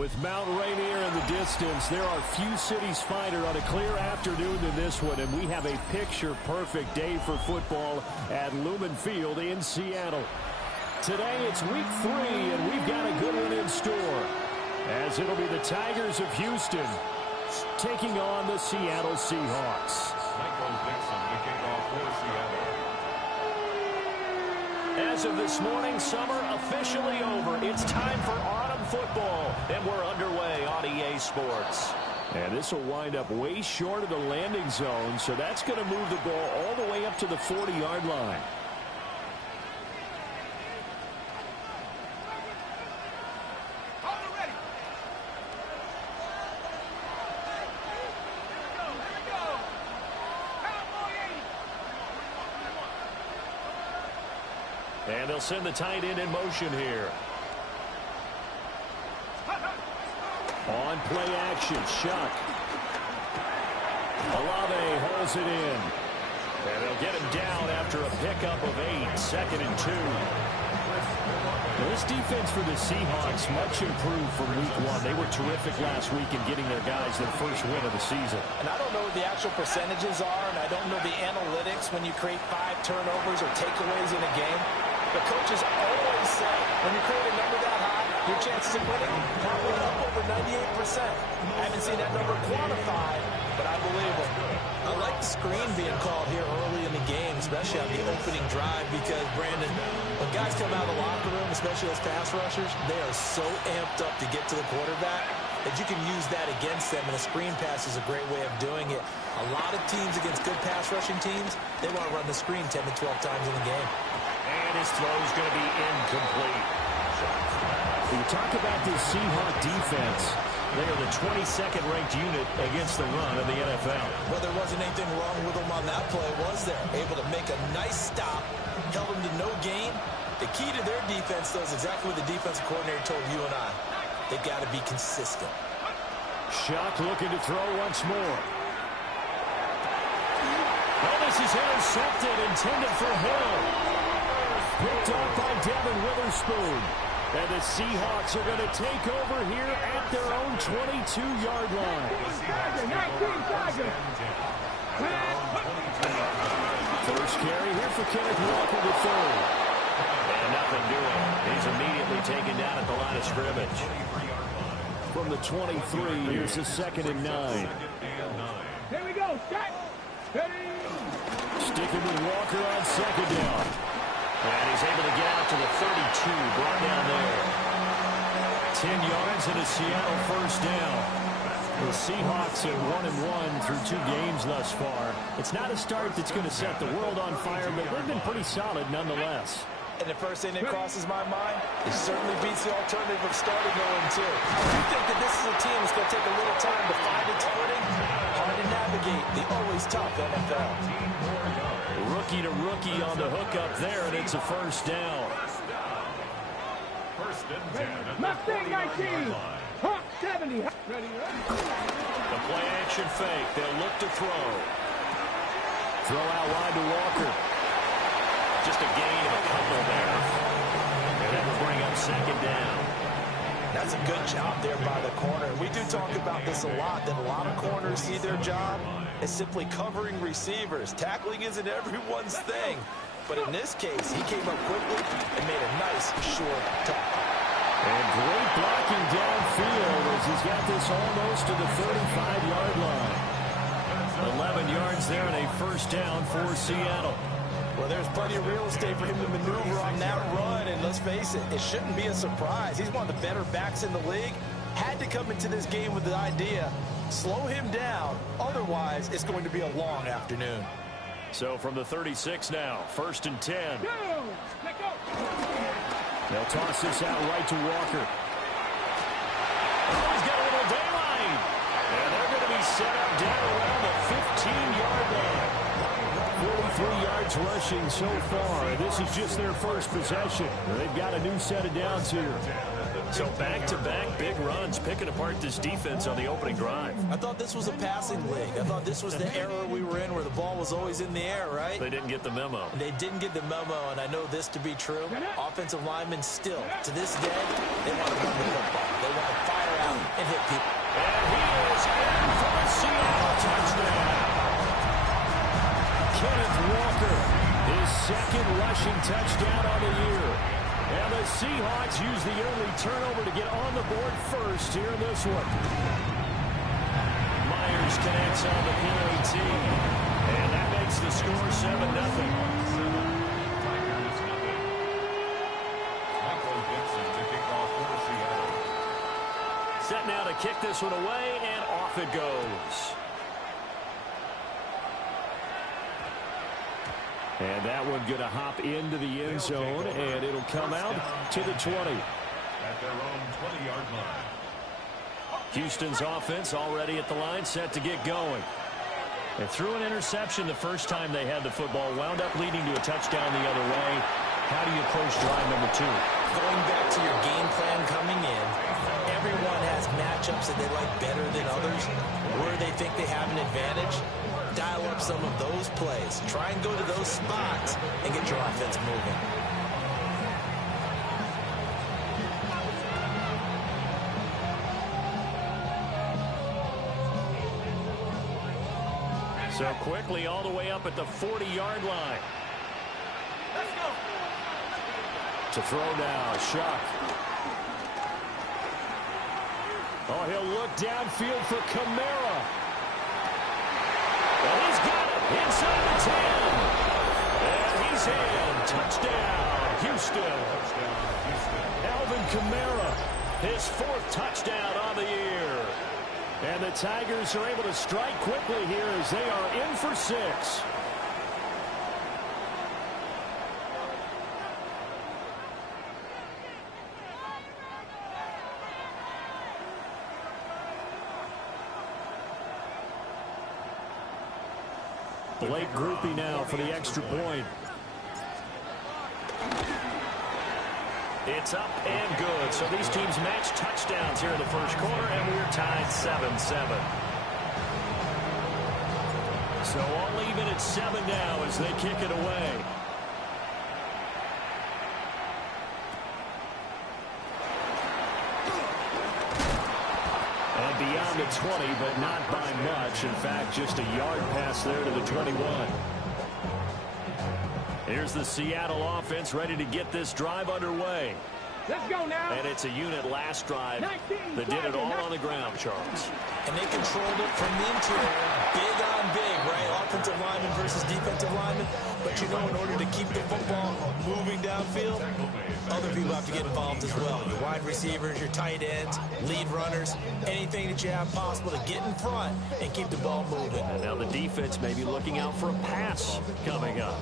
With Mount Rainier in the distance, there are few cities finer on a clear afternoon than this one, and we have a picture-perfect day for football at Lumen Field in Seattle. Today, it's week 3, and we've got a good one in store, as it'll be the Tigers of Houston taking on the Seattle Seahawks. As of this morning, summer officially over. It's time for autumn football, and we're underway on EA Sports. And this will wind up way short of the landing zone, so that's going to move the ball all the way up to the 40-yard line. And they'll send the tight end in motion here. On play action, Shuck. Olave holds it in. And they'll get him down after a pickup of 8, 2nd and 2. This defense for the Seahawks much improved from week 1. They were terrific last week in getting their guys their first win of the season. And I don't know what the actual percentages are, and I don't know the analytics when you create 5 turnovers or takeaways in a game. The coaches always say when you create a number that high, your chances of winning probably up over 98%. I haven't seen that number quantified, but I believe it. I like the screen being called here early in the game, especially on the opening drive, because, Brandon, when guys come out of the locker room, especially as pass rushers, they are so amped up to get to the quarterback that you can use that against them, and a screen pass is a great way of doing it. A lot of teams against good pass rushing teams, they want to run the screen 10 to 12 times in the game. And his throw is going to be incomplete. When you talk about this Seahawk defense, they are the 22nd ranked unit against the run of the NFL. Well, there wasn't anything wrong with them on that play, was there? Able to make a nice stop, held them to no gain. The key to their defense, though, is exactly what the defensive coordinator told you and I. They've got to be consistent. Shuck looking to throw once more. Oh, this is intercepted, intended for Hill. Picked up by Devin Witherspoon. And the Seahawks are going to take over here at their own 22-yard line. First carry here for Kenneth Walker the third. And nothing doing. He's immediately taken down at the line of scrimmage. From the 23, here's the 2nd and 9. Here we go. Set. Ready. Sticking with Walker on 2nd down. And he's able to get out to the 32, brought down there. 10 yards and a Seattle first down. The Seahawks at 1-1 through 2 games thus far. It's not a start that's going to set the world on fire, but they've been pretty solid nonetheless. And the first thing that crosses my mind, it certainly beats the alternative of starting 0-2. I do think that this is a team that's going to take a little time to find its footing. Hard to navigate the always tough NFL. Rookie to rookie on the hookup there, and it's a first down. First and 10. Mustang 19. Hawk 70. Ready. The play action fake. They'll look to throw. Throw out wide to Walker. Just a gain of a couple there. And that will bring up 2nd down. That's a good job there by the corner. We do talk about this a lot, that a lot of corners see their job as simply covering receivers. Tackling isn't everyone's thing. But in this case, he came up quickly and made a nice, short tackle. And great blocking downfield as he's got this almost to the 35-yard line. 11 yards there and a first down for Seattle. Well, there's plenty of real estate for him to maneuver on that run, and let's face it, it shouldn't be a surprise. He's one of the better backs in the league. Had to come into this game with the idea, slow him down, otherwise it's going to be a long afternoon. So from the 36 now, 1st and 10. They'll toss this out right to Walker. Oh, he's got a little daylight. And they're going to be set up down around the 15-yard line. 43 yards rushing so far. This is just their first possession. They've got a new set of downs here. So back-to-back big runs, picking apart this defense on the opening drive. I thought this was a passing league. I thought this was the era we were in where the ball was always in the air, right? They didn't get the memo. They didn't get the memo, and I know this to be true. Offensive linemen still, to this day, they want to run the football. They want to fire out and hit people. And he is in for the Seattle touchdown. Kenneth Walker, his second rushing touchdown on the year. And the Seahawks use the early turnover to get on the board first here in this one. Myers connects on the PAT. And that makes the score 7-0. Set now to kick this one away, and off it goes. And that one going to hop into the end zone, and it'll come out to the 20. At their own 20-yard line. Houston's offense already at the line, set to get going. They threw an interception the first time they had the football, wound up leading to a touchdown the other way. How do you approach drive number 2? Going back to your game plan coming in, everyone has matchups that they like better than others, where they think they have an advantage. Dial up some of those plays. Try and go to those spots and get your offense moving. So quickly all the way up at the 40-yard line. Let's go. To throw now, Shuck. Oh, he'll look downfield for Kamara. And he's got it inside the 10. And he's in. Touchdown, Houston. Alvin Kamara, his 4th touchdown on the year. And the Tigers are able to strike quickly here as they are in for 6. Blake Groupie now for the extra point. It's up and good. So these teams match touchdowns here in the first quarter, and we're tied 7-7. So all even at 7 now as they kick it away. And beyond the 20, but not by much. In fact, just a yard pass there to the 21. Here's the Seattle offense ready to get this drive underway. Let's go now. And it's a unit last drive that did it all on the ground, Charles. And they controlled it from the interior, big on big, right? Offensive lineman versus defensive lineman. But you know, in order to keep the football moving downfield, other people have to get involved as well. Your wide receivers, your tight ends, lead runners, anything that you have possible to get in front and keep the ball moving. And now the defense may be looking out for a pass coming up.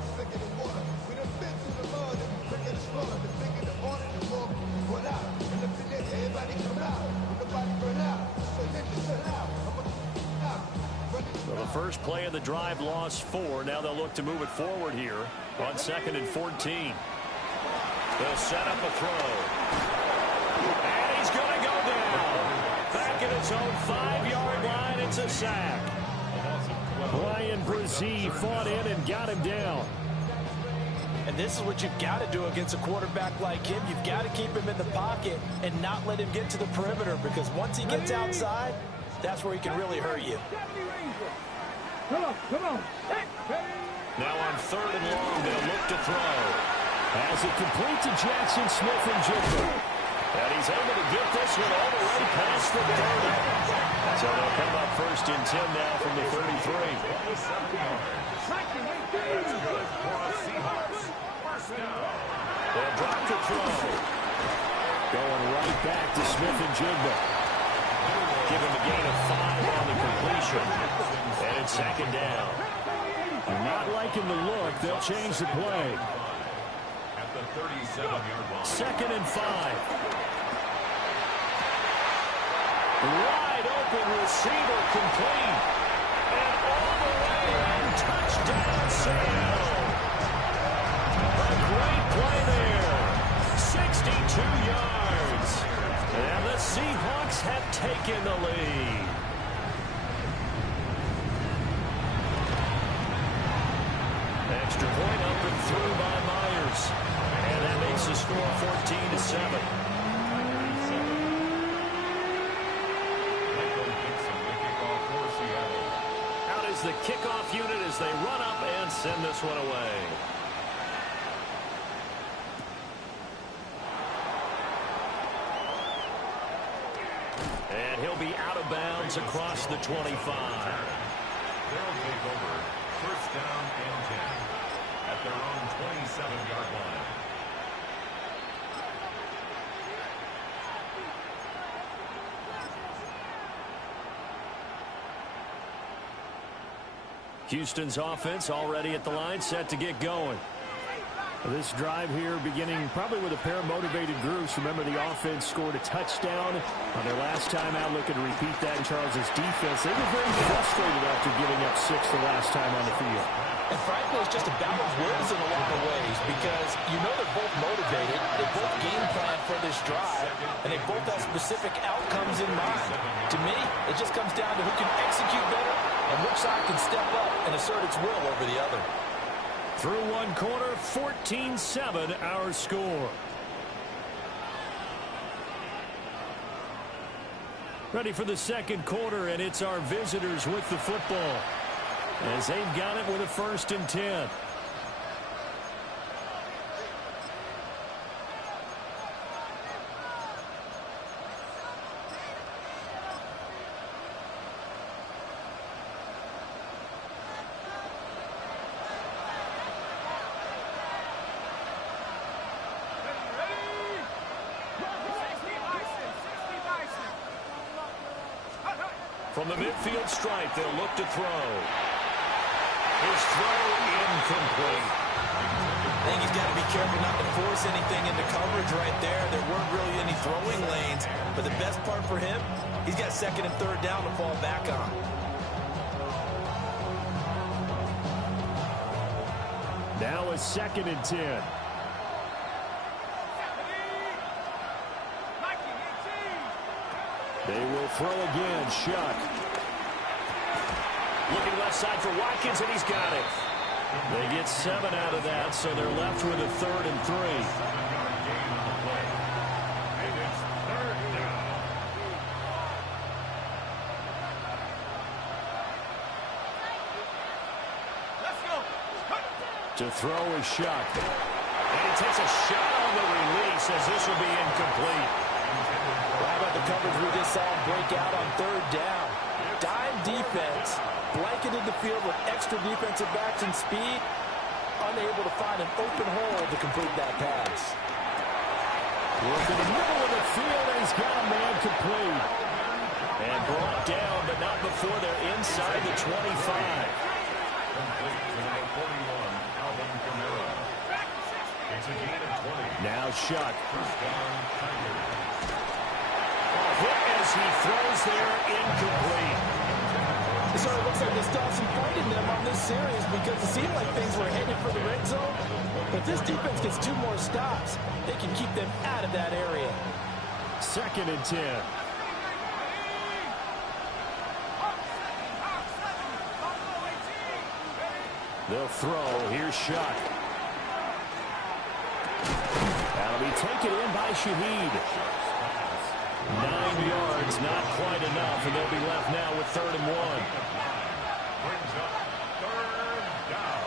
Well, the first play of the drive lost 4. Now they'll look to move it forward here on 2nd and 14. They'll set up a throw. And he's going to go down. Back at his own 5-yard line. It's a sack. Brian Brzee fought in and got him down. And this is what you've got to do against a quarterback like him. You've got to keep him in the pocket and not let him get to the perimeter, because once he gets outside, that's where he can really hurt you. Come on, come on. Now on 3rd and long, they'll look to throw. As it complete to Jackson Smith and Jigba. And he's able to get this one all the way past the 30. So they'll come up 1st and 10 now from the 33. They'll drop the throw. Going right back to Smith and Jigba. Give him a gain of 5 on the completion. And it's 2nd down. Not liking the look. They'll change the play. At the 37-yard line. 2nd and 5. Wide open receiver complete. And all the way in. Touchdown, Seattle. A great play there. 62 yards. in the lead. Extra point up and through by Myers. And that makes the score 14-7. Out is the kickoff unit as they run up and send this one away. And he'll be out of bounds across the 25. They'll take over. First down and 10 at their own 27-yard line. Houston's offense already at the line, set to get going. This drive here beginning probably with a pair of motivated groups. Remember, the offense scored a touchdown on their last time out. Looking to repeat that in Charles' defense. They were very frustrated after giving up 6 the last time on the field. And frankly, it's just a battle of wills in a lot of ways because you know they're both motivated. They both game plan for this drive, and they both have specific outcomes in mind. To me, it just comes down to who can execute better and which side can step up and assert its will over the other. Through one quarter, 14-7 our score. Ready for the second quarter, and it's our visitors with the football as they've got it with a 1st and 10. From the midfield stripe, they'll look to throw. His throw incomplete. I think he's got to be careful not to force anything into coverage right there. There weren't really any throwing lanes, but the best part for him, he's got 2nd and 3rd down to fall back on. Now a 2nd and 10. They will throw again. Shuck. Looking left side for Watkins, and he's got it. They get 7 out of that, so they're left with a 3rd and 3. To throw is Shuck. And he takes a shot on the release as this will be incomplete. How about the coverage we just saw him break out on 3rd down? Dime defense, blanketed the field with extra defensive backs and speed, unable to find an open hole to complete that pass. Look in the middle of the field, and he's got a man complete. And brought down, but not before they're inside the 25. Now Shuck. Hit as he throws there, incomplete. So it looks like they stopped some fighting them on this series because it seemed like things were headed for the red zone. But this defense gets 2 more stops. They can keep them out of that area. 2nd and 10. They'll throw. Here's Shuck. That'll be taken in by Shaheed. 9 yards, not quite enough, and they'll be left now with 3rd and 1. Brings up 3rd down.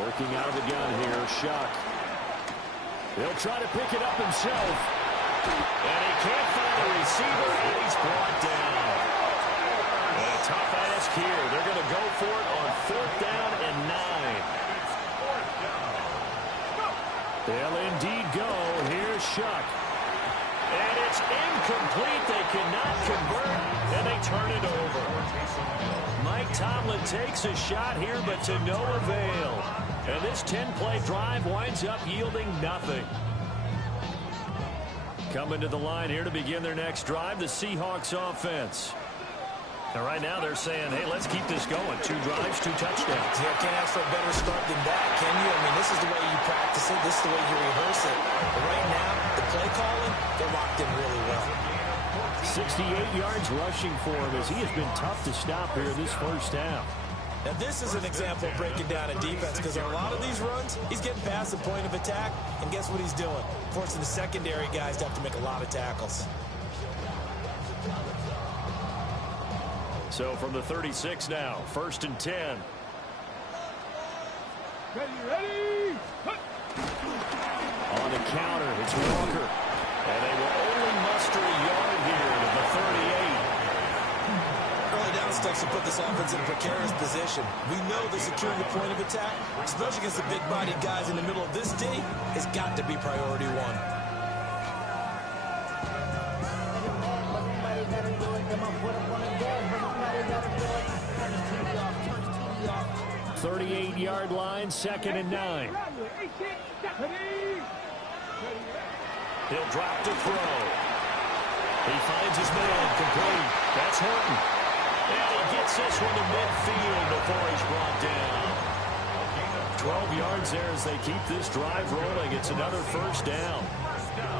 Working out of the gun here, Shuck. He'll try to pick it up himself. And he can't find a receiver, and he's brought down. And a tough ask here. They're going to go for it on 4th down and 9. They'll indeed go. Here's Shuck. And it's incomplete. They cannot convert, and they turn it over. Mike Tomlin takes a shot here, but to no avail. And this 10-play drive winds up yielding nothing. Coming to the line here to begin their next drive, the Seahawks offense. And right now they're saying, hey, let's keep this going. 2 drives, 2 touchdowns. Yeah, can't ask for a better start than that, can you? I mean, this is the way you practice it. This is the way you rehearse it. But right now, the play calling, they're locked in really well. 68 yards rushing for him as he has been tough to stop here this first half. Now, this is an example of breaking down a defense because on a lot of these runs, he's getting past the point of attack, and guess what he's doing? Forcing the secondary guys to have to make a lot of tackles. So from the 36 now, 1st and 10. Ready. On the counter, it's Walker. And they will only muster a yard here to the 38. Early down stuff to put this offense in a precarious position. We know that securing the point of attack, especially against the big-bodied guys in the middle of this D, has got to be priority 1. 38-yard line, 2nd and 9. He'll drop to throw. He finds his man, complete. That's Horton. And he gets this one to midfield before he's brought down. 12 yards there as they keep this drive rolling. It's another 1st down.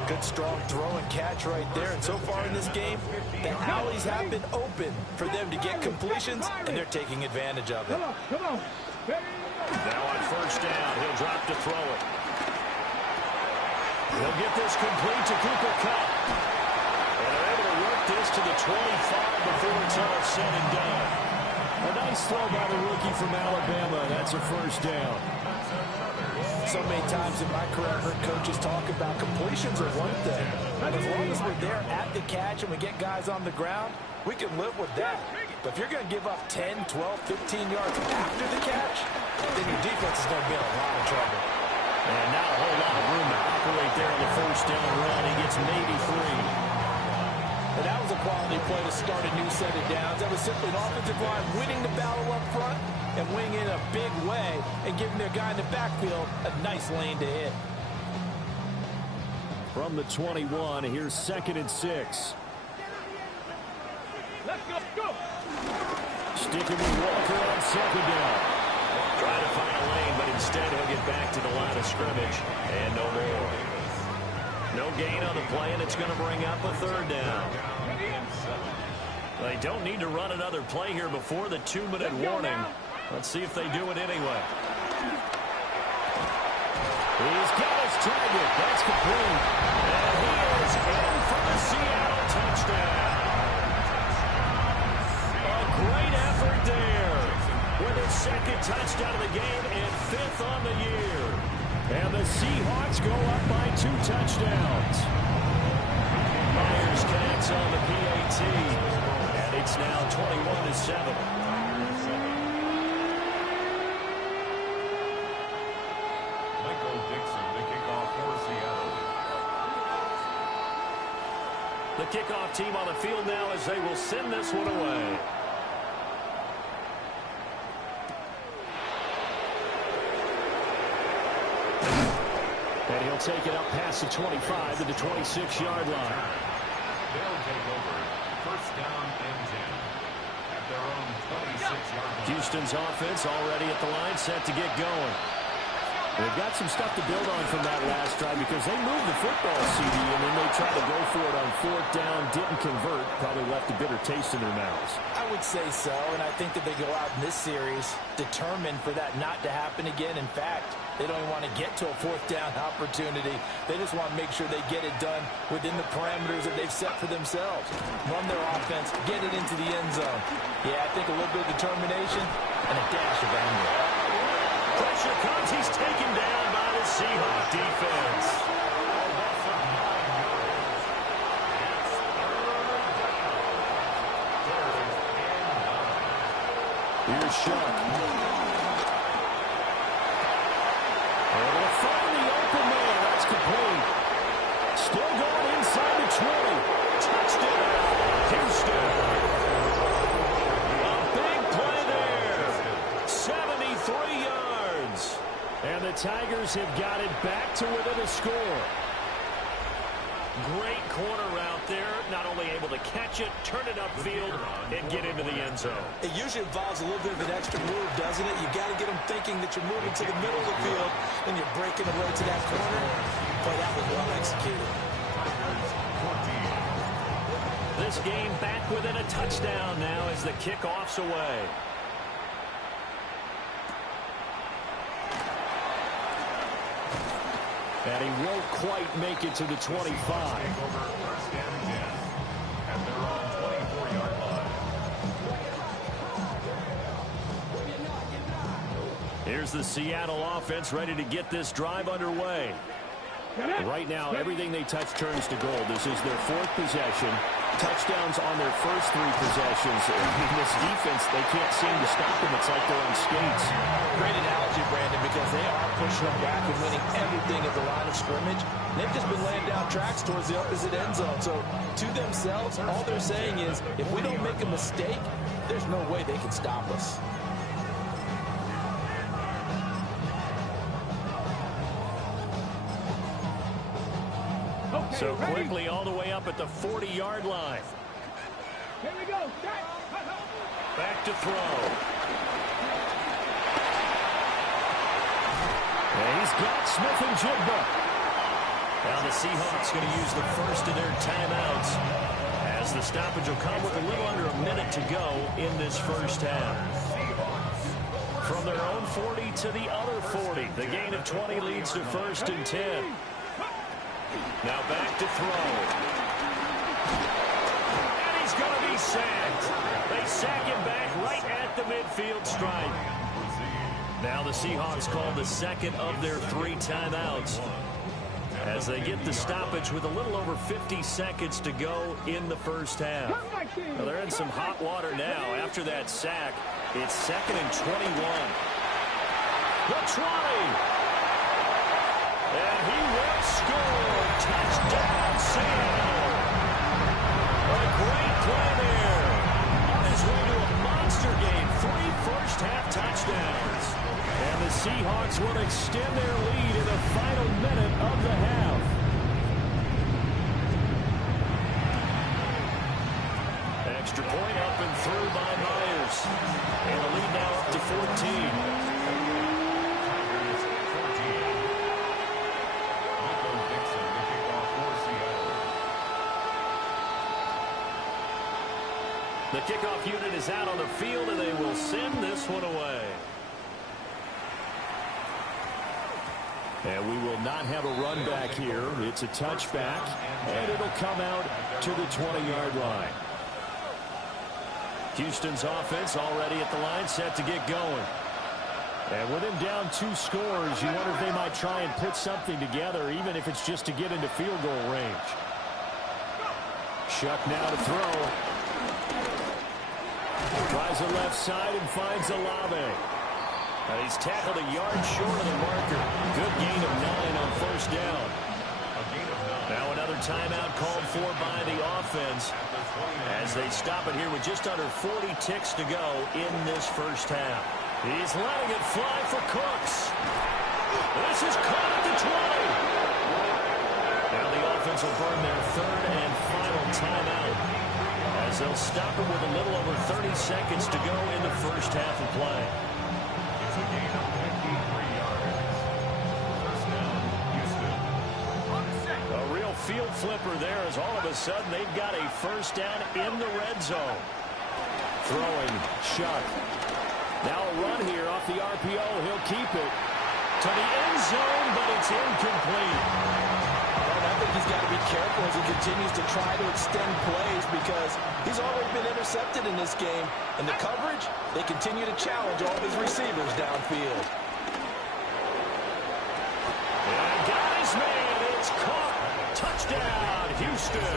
Good strong throw and catch right there. And so far in this game, the alleys have been open for them to get completions, and they're taking advantage of it. Come on. Now on 1st down, he'll drop to throw it. He'll get this complete to Cooper Kupp. And they're able to work this to the 25 before it's all said and done. A nice throw by the rookie from Alabama. That's a 1st down. So many times in my career, I've heard coaches talk about completions are one thing. But as long as we're there at the catch and we get guys on the ground, we can live with that. But if you're going to give up 10, 12, 15 yards after the catch, then your defense is going to be in a lot of trouble. And not a whole lot of room to operate there on the 1st down run. He gets maybe 3. And that was a quality play to start a new set of downs. That was simply an offensive line winning the battle up front and winning in a big way and giving their guy in the backfield a nice lane to hit. From the 21, here's 2nd and 6. Let's go. Sticking with Walker on 2nd down. Trying to find a lane, but instead he'll get back to the line of scrimmage. And no more. No gain on the play, and it's going to bring up a 3rd down. They don't need to run another play here before the 2-minute warning. Let's see if they do it anyway. He's got his target. That's complete. And he is in for the Seattle touchdown. A great effort there with his 2nd touchdown of the game and 5th on the year. And the Seahawks go up by 2 touchdowns. Myers connects on the PAT. And it's now 21-7. The kickoff team on the field now as they will send this one away. And he'll take it up past the 25 to the 26-yard line. They'll take over 1st down and 10 at their own 26-yard line. Houston's offense already at the line, set to get going. They've got some stuff to build on from that last drive because they moved the football, CD, and then they tried to go for it on 4th down, didn't convert, probably left a bitter taste in their mouths. I would say so, and I think that they go out in this series determined for that not to happen again. In fact, they don't even want to get to a 4th down opportunity. They just want to make sure they get it done within the parameters that they've set for themselves. Run their offense, get it into the end zone. Yeah, I think a little bit of determination and a dash of anger. Pressure comes. He's taken down by the Seahawks defense. Here's Shuck. And they'll find the open man. That's complete. Still going inside the 20. Touchdown, Houston. A big play there. 73 yards. And the Tigers have got it back to within a score. Great corner route there. Not only able to catch it, turn it upfield, and get into the end zone. It usually involves a little bit of an extra move, doesn't it? You got to get them thinking that you're moving to the middle of the field, and you're breaking away to that corner. Boy, that was well executed. This game back within a touchdown now as the kickoff's away. And he won't quite make it to the 25. Here's the Seattle offense ready to get this drive underway. Right now, everything they touch turns to gold. This is their 4th possession. Touchdowns on their first 3 possessions. In this defense, they can't seem to stop them. It's like they're on skates. Great analogy, Brandon, because they are pushing them back and winning everything at the line of scrimmage. They've just been laying down tracks towards the opposite end zone. So, to themselves, all they're saying is, if we don't make a mistake, there's no way they can stop us. So quickly all the way up at the 40-yard line. Here we go. Back to throw. And he's got Smith and Jigba. Now the Seahawks going to use the first of their timeouts as the stoppage will come with a little under a minute to go in this first half. From their own 40 to the other 40. The gain of 20 leads to 1st and 10. Now back to throw. And he's going to be sacked. They sack him back right at the midfield stripe. Now the Seahawks call the second of their 3 timeouts as they get the stoppage with a little over 50 seconds to go in the first half. Well, they're in some hot water now. After that sack, it's 2nd and 21. The 20. And he will score. Touchdown, Seattle. A great play there. On his way to a monster game. 3 first-half touchdowns. And the Seahawks will extend their lead in the final minute of the half. Extra point up and through by Myers. And the lead now up to 14. The kickoff unit is out on the field, and they will send this one away. And we will not have a run back here. It's a touchback, and it'll come out to the 20-yard line. Houston's offense already at the line, set to get going. And with him down 2 scores, you wonder if they might try and put something together, even if it's just to get into field goal range. Shuck now to throw. Tries the left side and finds Olave. And he's tackled a yard short of the marker. Good gain of 9 on first down. Now another timeout called for by the offense as they stop it here with just under 40 ticks to go in this first half. He's letting it fly for Cooks. This is caught at the 20. Now the offense will burn their 3rd and final timeout as they'll stop it with a little over 30 seconds to go in the first half of play. It's a gain of 53 yards. First down, Houston. A real field flipper there as all of a sudden they've got a first down in the red zone. Throwing, Shuck. Now a run here off the RPO. He'll keep it to the end zone, but it's incomplete. I think he's got to be careful as he continues to try to extend plays because he's already been intercepted in this game. And the coverage, they continue to challenge all of his receivers downfield. And got his man. It's caught. Touchdown, Houston.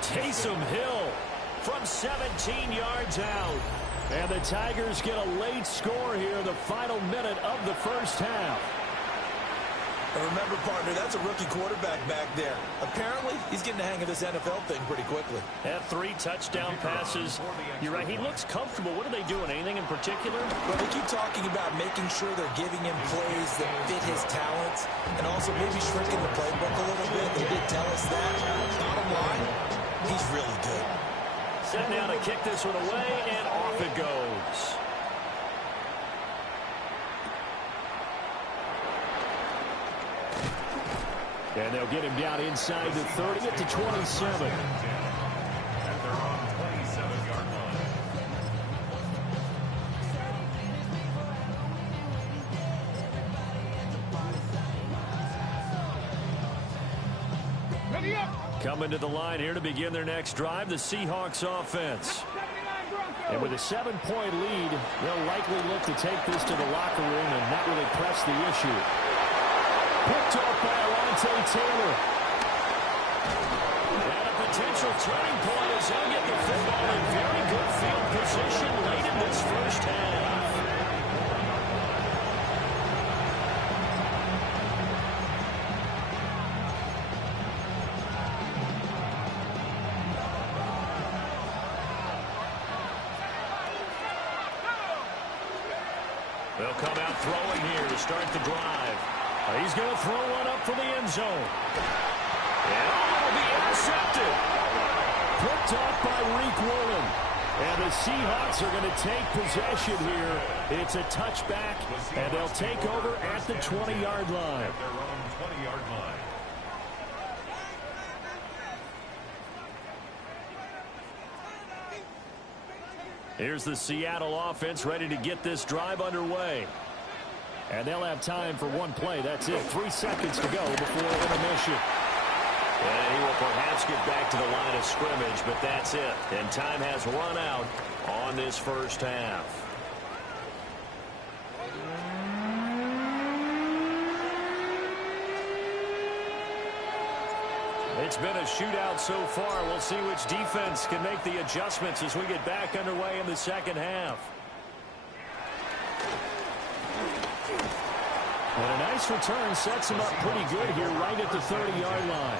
Taysom Hill from 17 yards out. And the Tigers get a late score here in the final minute of the first half. And remember, partner, that's a rookie quarterback back there. Apparently, he's getting the hang of this NFL thing pretty quickly. Had 3 touchdown passes. You're right, he looks comfortable. What are they doing? Anything in particular? Well, they keep talking about making sure they're giving him plays that fit his talents and also maybe shrinking the playbook a little bit. They did tell us that. Bottom line, he's really good. Set down to kick this one away, and off it goes. And they'll get him down inside the 30 at the 27. At their own 27-yard line. Ready up. Coming to the line here to begin their next drive, the Seahawks offense. And with a 7-point lead, they'll likely look to take this to the locker room and not really press the issue. Picked off by Alontae Taylor. And a potential turning point as they'll get the football in very good field position late in this first half. They'll come out throwing here to start the drive. He's going to throw one up for the end zone. And it'll be intercepted. Picked off by Reek Woolen. And the Seahawks are going to take possession here. It's a touchback, and they'll take over at the 20-yard line. At their own 20-yard line. Here's the Seattle offense ready to get this drive underway. And they'll have time for one play. That's it. 3 seconds to go before intermission. And he will perhaps get back to the line of scrimmage, but that's it. And time has run out on this first half. It's been a shootout so far. We'll see which defense can make the adjustments as we get back underway in the second half. And a nice return sets him up pretty good here right at the 30-yard line.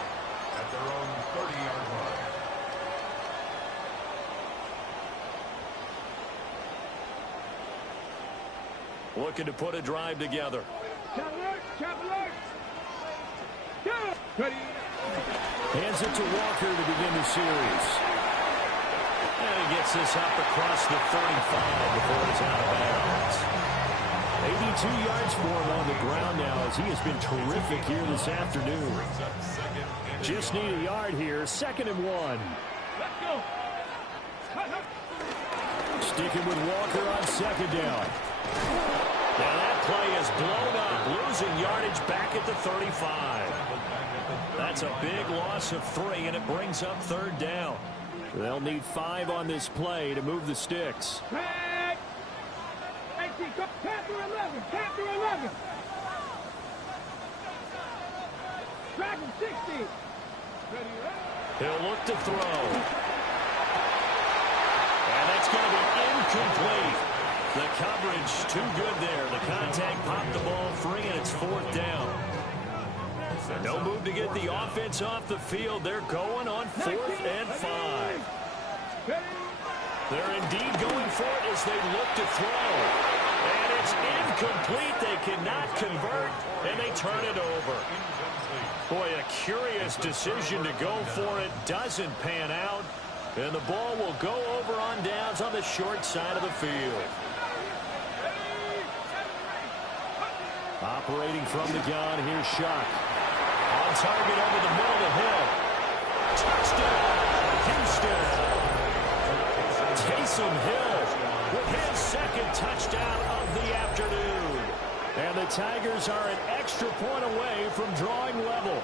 At their own 30-yard line. Looking to put a drive together. Chop alert, chop alert. Go. Ready. Hands it to Walker to begin the series. And he gets this up across the 35 before it's out of bounds. 82 yards for him on the ground now as he has been terrific here this afternoon. Just need a yard here. 2nd and 1. Let's go. Sticking with Walker on 2nd down. Now that play is blown up, losing yardage back at the 35. That's a big loss of 3, and it brings up 3rd down. They'll need 5 on this play to move the sticks. Back. 18, Panther 11, Panther 11. Dragon 60. Ready, He'll look to throw. And that's going to be incomplete. The coverage too good there. The contact popped the ball free, and it's 4th down. No move to get the offense off the field. They're going on 4th and 5. They're indeed going for it as they look to throw. And it's incomplete. They cannot convert, and they turn it over. Boy, a curious decision to go for it. Doesn't pan out. And the ball will go over on downs on the short side of the field. Operating from the gun, here's Shuck. On target over the middle to Hill. Touchdown, Houston. Taysom Hill with his 2nd touchdown of the afternoon. And the Tigers are an extra point away from drawing level.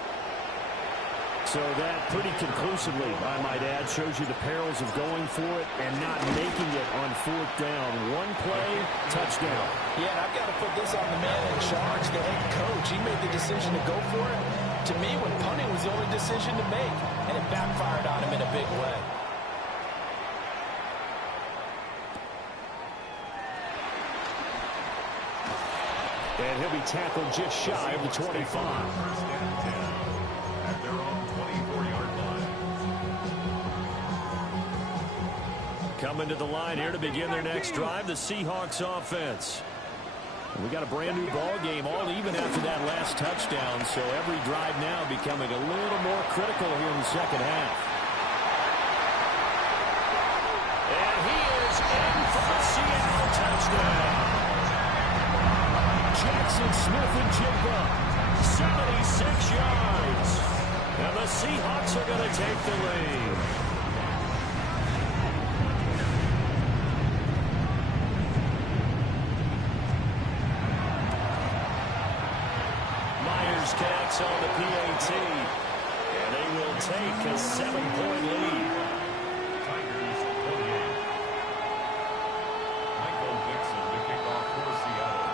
So that pretty conclusively, I might add, shows you the perils of going for it and not making it on 4th down. One play, touchdown. Yeah, and I've got to put this on the man in charge, the head coach. He made the decision to go for it. To me, when punting was the only decision to make, and it backfired on him in a big way. And he'll be tackled just shy of the 25. First and 10 at their own 24-yard line. Coming to the line here to begin their next drive, the Seahawks offense. We got a brand new ball game, all even after that last touchdown, so every drive now becoming a little more critical here in the second half. And he is in for the Seattle touchdown. Jackson Smith and Jigba, 76 yards. And the Seahawks are going to take the lead. Myers connects on the PAT. And they will take a 7-point lead. Tigers 48. Michael Dixon to kick off for Seattle.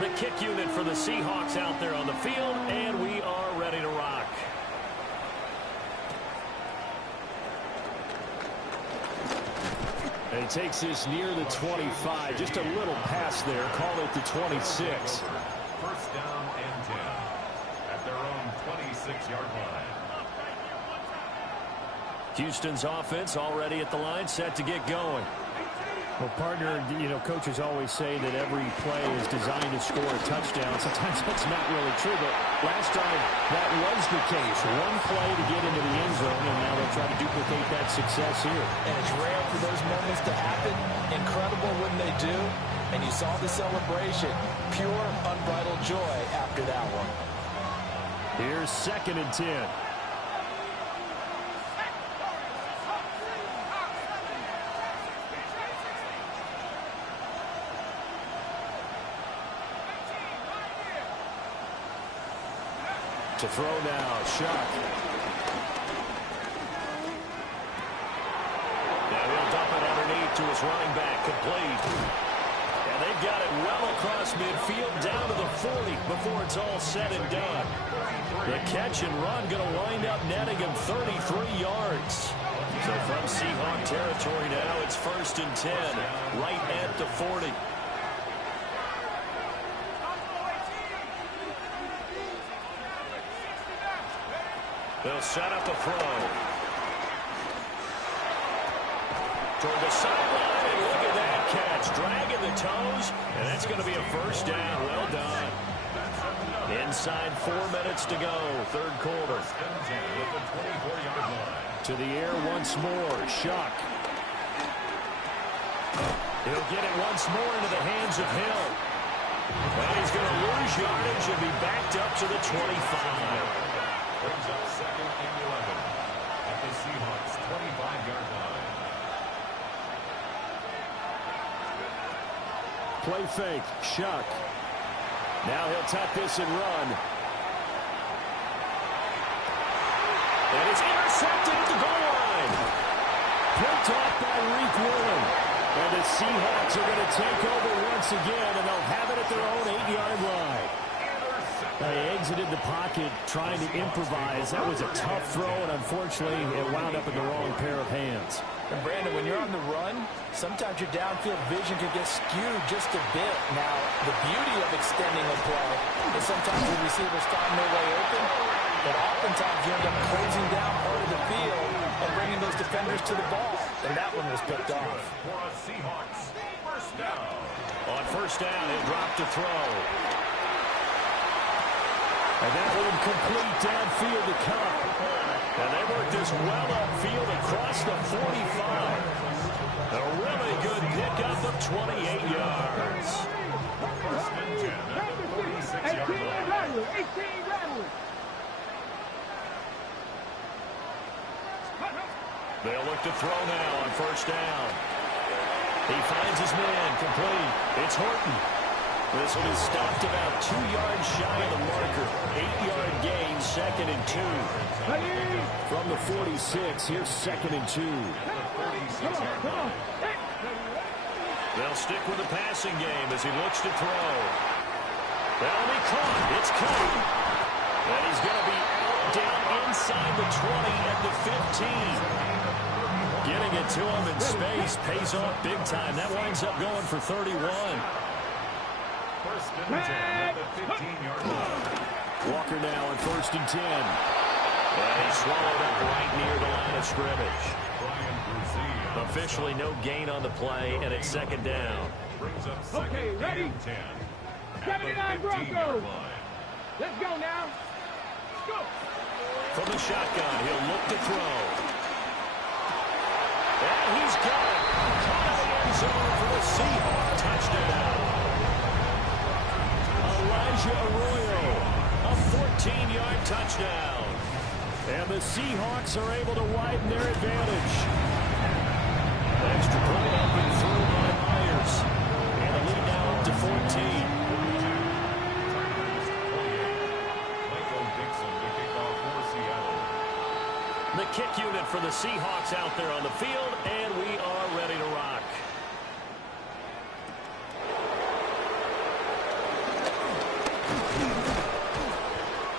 The kick unit for the Seahawks out there on the field, and we are ready to rock. And he takes this near the 25, just a little pass there, call it the 26. First down and 10 at their own 26-yard line. Houston's offense already at the line, set to get going. Well, partner, you know, coaches always say that every play is designed to score a touchdown. Sometimes that's not really true, but last time that was the case. One play to get into the end zone, and now they'll try to duplicate that success here. And it's rare for those moments to happen. Incredible when they do. And you saw the celebration. Pure, unbridled joy after that one. Here's 2nd and 10. To throw now, Shuck. Now he'll dump it underneath to his running back, complete. And they've got it well across midfield, down to the 40 before it's all said and done. The catch and run going to wind up netting him 33 yards. So from Seahawk territory now, it's 1st and 10, right at the 40. They'll set up the throw. Toward the sideline, and look at that catch. Dragging the toes, and that's going to be a first down. Well done. Inside 4 minutes to go, 3rd quarter. To the air once more, Shuck. He'll get it once more into the hands of Hill. And he's going to lose yardage and be backed up to the 25. Brings up 2nd and 11 at the Seahawks 25-yard line. Play fake, Shuck. Now he'll tuck this and run. And it's intercepted at the goal line. Picked off by Reek Woolen. And the Seahawks are going to take over once again, and they'll have it at their own 8-yard line. They exited the pocket trying to improvise. That was a tough throw, and unfortunately, it wound up in the wrong pair of hands. And Brandon, when you're on the run, sometimes your downfield vision can get skewed just a bit. Now, the beauty of extending a play is sometimes the receivers find their way open, but oftentimes you end up closing down part of the field and bringing those defenders to the ball. And that one was picked off. For a Seahawks first down. On first down, he'll drop to throw. And that one complete downfield to Cup. And they work this well upfield across the 45. A really good pickup of 28 yards. First and 10 at the 46-yard line. 18 Rattler. They'll look to throw now on first down. He finds his man, complete. It's Horton. This one is stopped about 2 yards shy of the marker. 8-yard gain, 2nd and 2. From the 46, here's 2nd and 2. They'll stick with the passing game as he looks to throw. That'll be caught. It's caught. And he's going to be out down inside the 20 at the 15. Getting it to him in space pays off big time. That winds up going for 31. First and 10 at the 15-yard line. Walker now on 1st and 10. And he swallowed up right near the line of scrimmage. Officially no gain on the play, and it's 2nd down. Brings up 2nd Okay, ready? and 10. 79 Broncos. Let's go now. Go. From the shotgun, he'll look to throw. And he's got it. Caught in the end zone for the Seahawks touchdown. Elijah Arroyo, a 14-yard touchdown. And the Seahawks are able to widen their advantage. Extra point up and through by Myers. And the lead now up to 14. The kick unit for the Seahawks out there on the field, and we are ready to rock.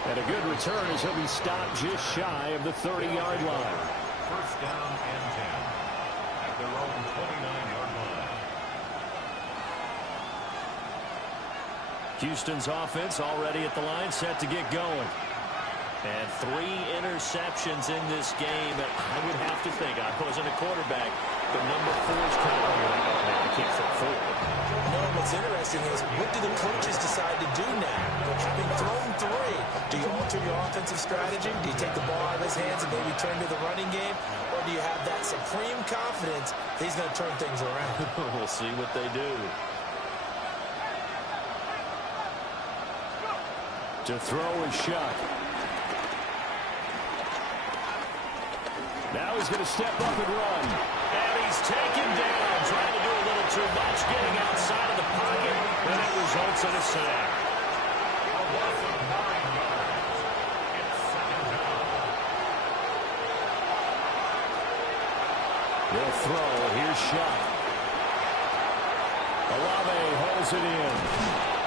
And a good return as he'll be stopped just shy of the 30-yard line. First down and 10 at their own 29-yard line. Houston's offense already at the line, set to get going. And 3 interceptions in this game. I would have to think, I wasn't a quarterback, but number 4's kind of like, oh man, I can't throw 4. No, what's interesting is, what do the coaches decide to do now? Having thrown 3, do you alter your offensive strategy? Do you take the ball out of his hands and maybe turn to the running game? Or do you have that supreme confidence that he's going to turn things around? We'll see what they do. To throw is Shuck. Now he's going to step up and run. And he's taken down, trying to do a little too much, getting outside of the pocket, and it results in a sack. A loss of 9 yards. It's 2nd down. They'll throw. Here's Shuck. Olave holds it in.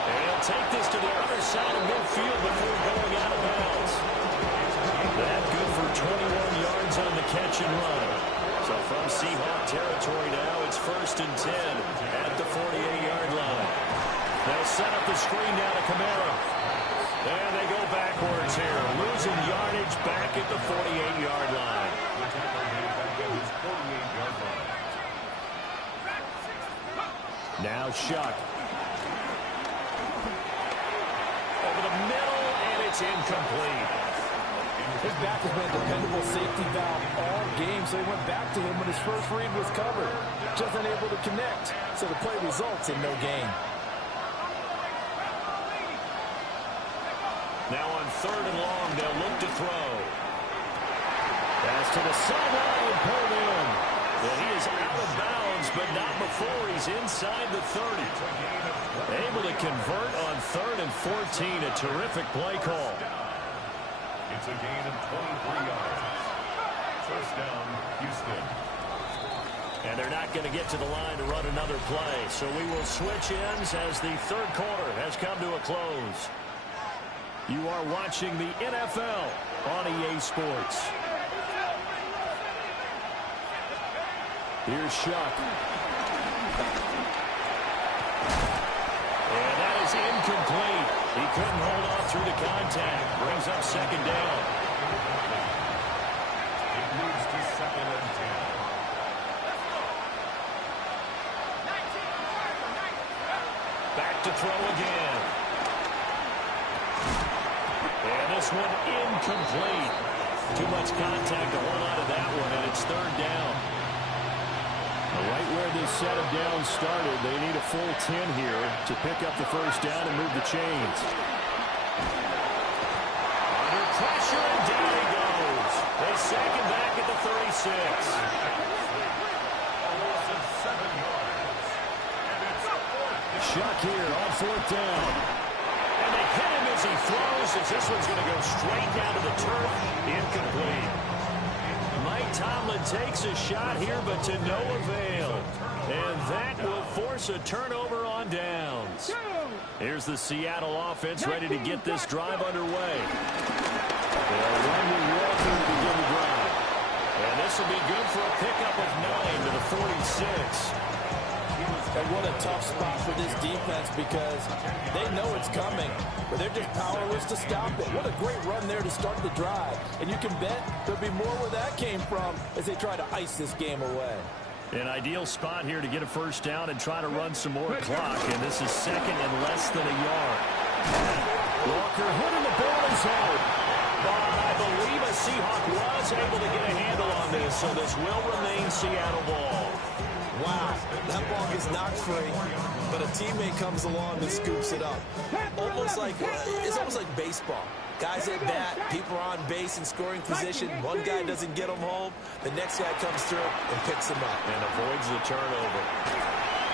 And he'll take this to the other side of midfield before going out of bounds. That good for 21 yards on the catch and run. So from Seahawk territory now, it's 1st and 10 at the 48-yard line. They'll set up the screen down to Kamara. And they go backwards here, losing yardage back at the 48-yard line. Now Shuck. Over the middle, and it's incomplete. His back has been a dependable safety valve all game, so he went back to him when his first read was covered. Just unable to connect, so the play results in no gain. Now on 3rd and long, they'll look to throw. Pass to the sideline and pulled in. Well, he is out of bounds, but not before he's inside the 30. Able to convert on 3rd and 14. A terrific play call. It's a gain of 23 yards. First down, Houston. And they're not going to get to the line to run another play. So we will switch ends as the 3rd quarter has come to a close. You are watching the NFL on EA Sports. Here's Shuck. And that is incomplete. He couldn't hold on through the contact. Brings up 2nd down. It moves to 2nd and 10. Back to throw again. And this one incomplete. Too much contact to hold on to that one, and it's 3rd down. Right where this set of downs started, they need a full 10 here to pick up the first down and move the chains. Under pressure, and down he goes. They sack him back at the 36. A loss of 7 yards. And it's 4th down. Shuck here on 4th down. And they hit him as he throws, as this one's going to go straight down to the turf. Incomplete. Mike Tomlin takes a shot here, but to no avail. And that will force a turnover on downs. Here's the Seattle offense ready to get this drive underway. They'll run with Walker to begin the drive. And this will be good for a pickup of 9 to the 46. And what a tough spot for this defense because they know it's coming, but they're just powerless to stop it. What a great run there to start the drive. And you can bet there'll be more where that came from as they try to ice this game away. An ideal spot here to get a first down and try to run some more clock. And this is second and less than a yard. Walker hitting the ball is out. But I believe a Seahawk was able to get a handle on this, so this will remain Seattle ball. Wow, that ball gets knocked free, but a teammate comes along and scoops it up. It's almost like baseball. Guys at bat, people are on base in scoring position. One guy doesn't get them home. The next guy comes through and picks him up. And avoids the turnover.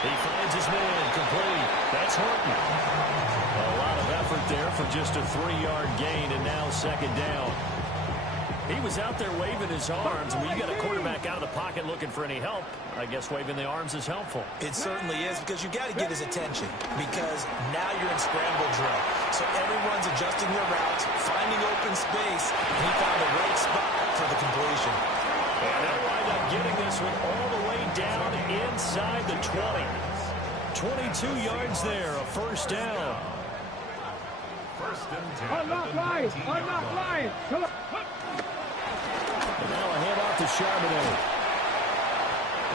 He finds his man complete. That's Horton. A lot of effort there for just a 3-yard gain, and now second down. He was out there waving his arms. When you got a quarterback out of the pocket looking for any help, I guess waving the arms is helpful. It certainly is because you got to get his attention because now you're in scramble drill. So everyone's adjusting their routes, finding open space, and he found the right spot for the completion. And they'll wind up getting this one all the way down inside the 20. 22 yards there, a first down. First and 10. Unlock line! Unlock line! Come on! And now a handoff to Charbonnet.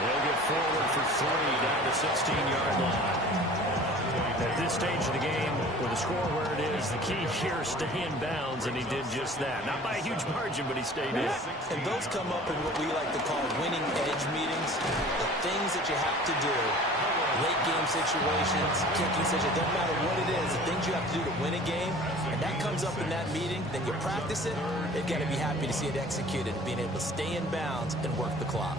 They'll get forward for 3 down the 16-yard line. At this stage of the game, with the score where it is, the key here is stay in bounds, and he did just that. Not by a huge margin, but he stayed in. And those come up in what we like to call winning edge meetings. The things that you have to do, late game situations, kicking situations, doesn't matter what it is, the things you have to do to win a game, and that comes up in that meeting, then you practice it, you've got to be happy to see it executed, being able to stay in bounds and work the clock.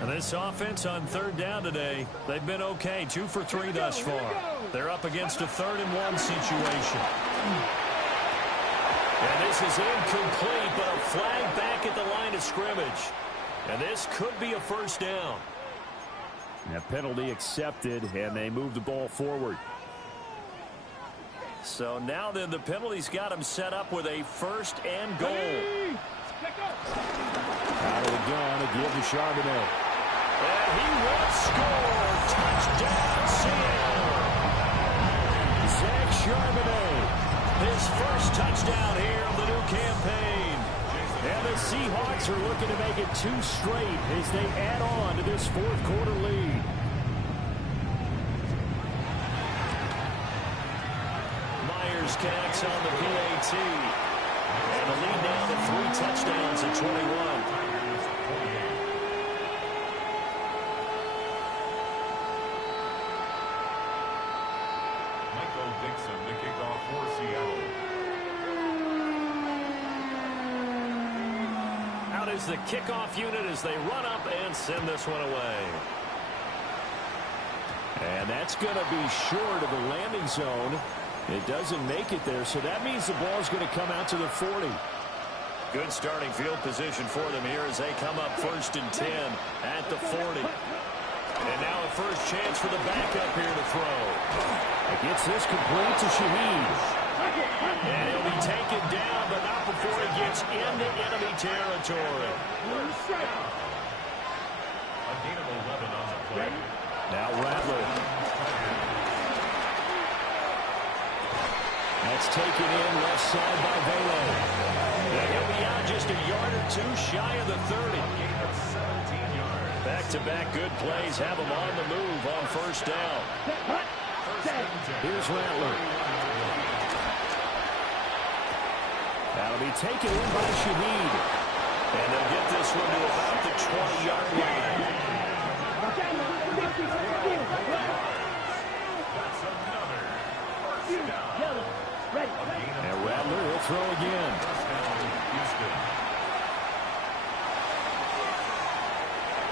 And this offense on third down today, they've been okay. 2 for 3 thus far. They're up against a 3rd-and-1 situation. And this is incomplete, but a flag back at the line of scrimmage. And this could be a first down. That penalty accepted, and they move the ball forward. So now then, the penalty's got him set up with a 1st and goal. Out of the gun, a give to Charbonnet. And he will score. Touchdown, Seattle. Zach Charbonnet, his first touchdown here of the new campaign. And the Seahawks are looking to make it 2 straight as they add on to this 4th quarter lead. Myers connects on the PAT. And the lead now to 3 touchdowns at 21. The kickoff for Seattle. Out is the kickoff unit as they run up and send this one away. And that's going to be short of the landing zone. It doesn't make it there, so that means the ball is going to come out to the 40. Good starting field position for them here as they come up 1st and 10 at the 40. And now a first chance for the backup here to throw. Gets this complete to Shaheed. And he'll be taken down, but not before he gets into enemy territory. A gain of 11 on the play. Now Rattler. That's taken in left side by Velo. And he'll be out just a yard or 2 shy of the 30. Gain of 17 yards. Back-to-back good plays have him on the move on first down. Here's Rattler. That'll be taken in by Shaheed. And they'll get this one to about the 20-yard line. That's another first down. And Rattler will throw again. Houston.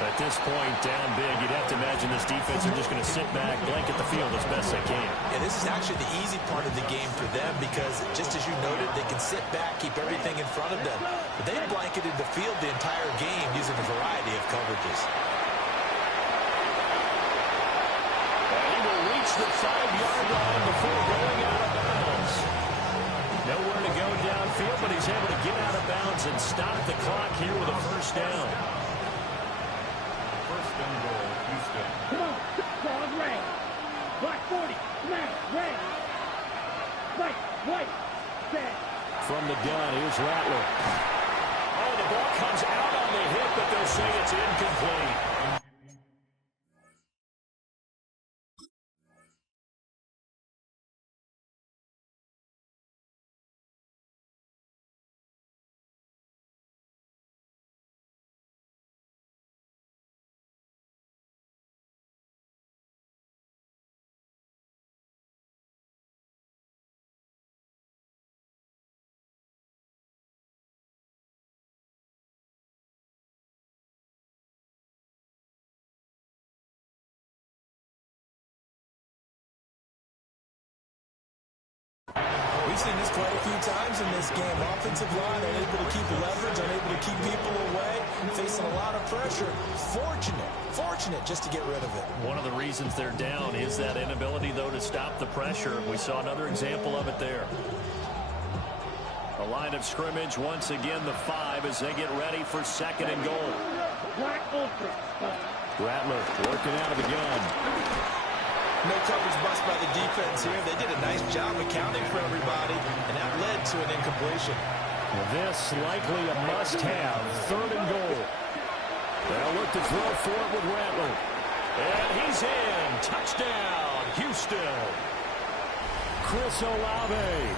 At this point, down big, you'd have to imagine this defense are just going to sit back, blanket the field as best they can. And this is actually the easy part of the game for them because, just as you noted, they can sit back, keep everything in front of them. But they've blanketed the field the entire game using a variety of coverages. And he will reach the 5-yard line before going out of bounds. Nowhere to go downfield. field, but he's able to get out of bounds and stop the clock here with a first down. First and goal, Houston. Come on, Charles Ray. Black 40, smash, Ray. White, set. From the gun, here's Rattler. Oh, the ball comes out on the hit, but they'll say it's incomplete. We've seen this play a few times in this game. Offensive line unable to keep leverage, unable to keep people away, facing a lot of pressure. Fortunate just to get rid of it. One of the reasons they're down is that inability, though, to stop the pressure. We saw another example of it there. The line of scrimmage, once again, the 5 as they get ready for second and goal. Rattler working out of the gun. No coverage bust by the defense here. They did a nice job accounting for everybody, and that led to an incompletion. Well, this likely a must-have. Third and goal. They'll look to throw for it with Rattler. And he's in. Touchdown, Houston. Chris Olave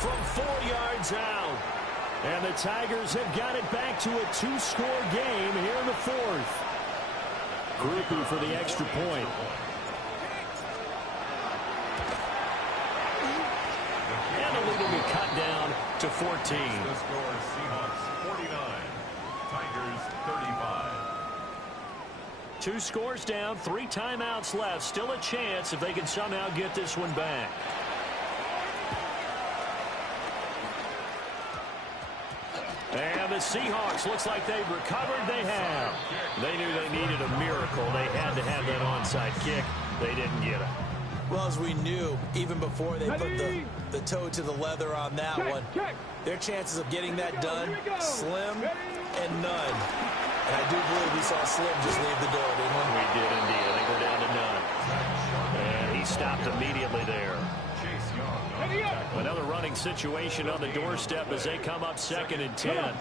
from 4 yards out. And the Tigers have got it back to a 2-score game here in the 4th. Groupie for the extra point. Will be cut down to 14. The score, Seahawks 49, Tigers 35. 2 scores down, 3 timeouts left. Still a chance if they can somehow get this one back. And the Seahawks, looks like they've recovered. They have. They knew they needed a miracle. They had to have that onside kick. They didn't get it. Well, as we knew, even before they put the toe to the leather on that one, their chances of getting that done, slim and none. And I do believe we saw Slim just leave the door, didn't we? We did indeed. I think we're down to none. And he stopped immediately there. Another running situation on the doorstep as they come up second and 10. At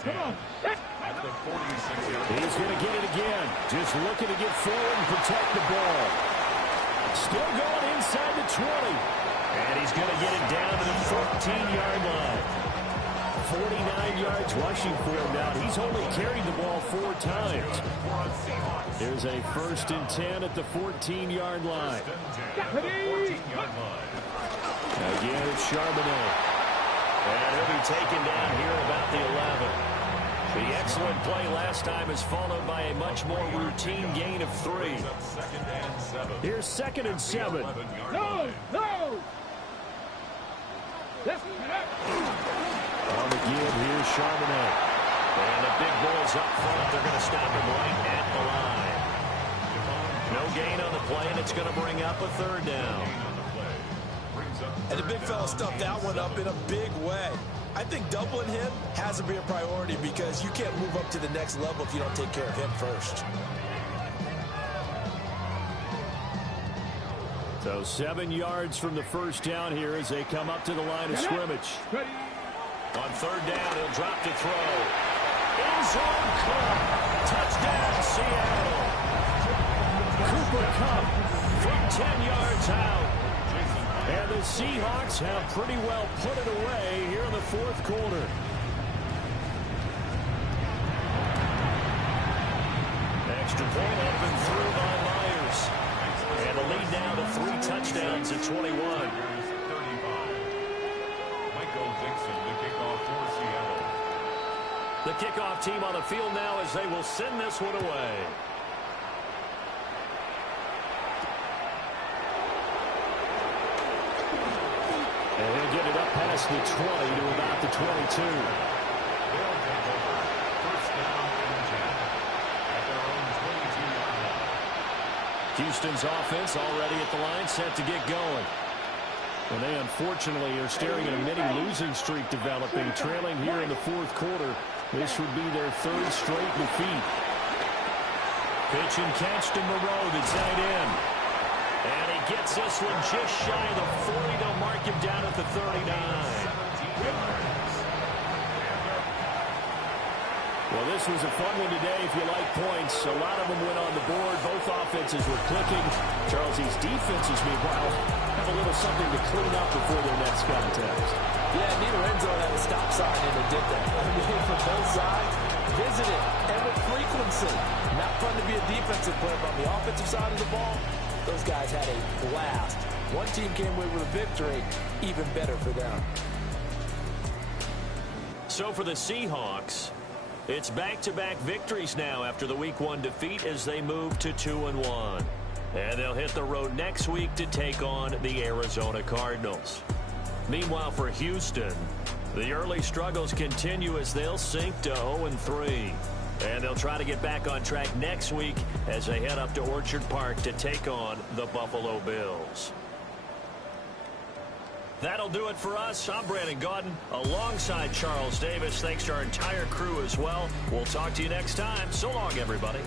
the 46. He's going to get it again. Just looking to get forward and protect the ball. Still going inside the 20. And he's going to get it down to the 14-yard line. 49 yards rushing for him now. He's only carried the ball 4 times. Here's a 1st and 10 at the 14-yard line. Again, it's Charbonnet. And he'll be taken down here about the 11. The excellent play last time is followed by a much more routine gain of 3. Here's 2nd and 7. No! On the give, here's Charbonnet. And the big boys up front. They're going to stop him right at the line. No gain on the play, and it's going to bring up a 3rd down. And the big fella stuffed that one up in a big way. I think doubling him has to be a priority because you can't move up to the next level if you don't take care of him first. So 7 yards from the first down here as they come up to the line of scrimmage. On 3rd down, he'll drop to throw. End zone Cup. Touchdown, Seattle. Cooper Kupp from 10 yards out. And the Seahawks have pretty well put it away here in the 4th quarter. Extra point up and through by Myers. And the lead down to 3 touchdowns at 21. The kickoff team on the field now as they will send this one away. And he'll get it up past the 20 to about the 22. Houston's offense already at the line, set to get going. And they unfortunately are staring at a mini losing streak developing, trailing here in the fourth quarter. This would be their third straight defeat. Pitch and catch to Moreau to tight end. And he gets this one just shy of the 40. They'll mark him down at the 39. Well, this was a fun one today if you like points. A lot of them went on the board. Both offenses were clicking. Charles, these defenses, meanwhile, have a little something to clean up before their next contest. Yeah, neither end zone had a stop sign, and they did that. I mean, from both sides, visited, and with frequency. Not fun to be a defensive player, but on the offensive side of the ball, those guys had a blast. One team came away with a victory, even better for them. So for the Seahawks, it's back-to-back victories now after the Week 1 defeat as they move to 2-1. And they'll hit the road next week to take on the Arizona Cardinals. Meanwhile, for Houston, the early struggles continue as they'll sink to 0-3. And they'll try to get back on track next week as they head up to Orchard Park to take on the Buffalo Bills. That'll do it for us. I'm Brandon Gaudin alongside Charles Davis. Thanks to our entire crew as well. We'll talk to you next time. So long, everybody.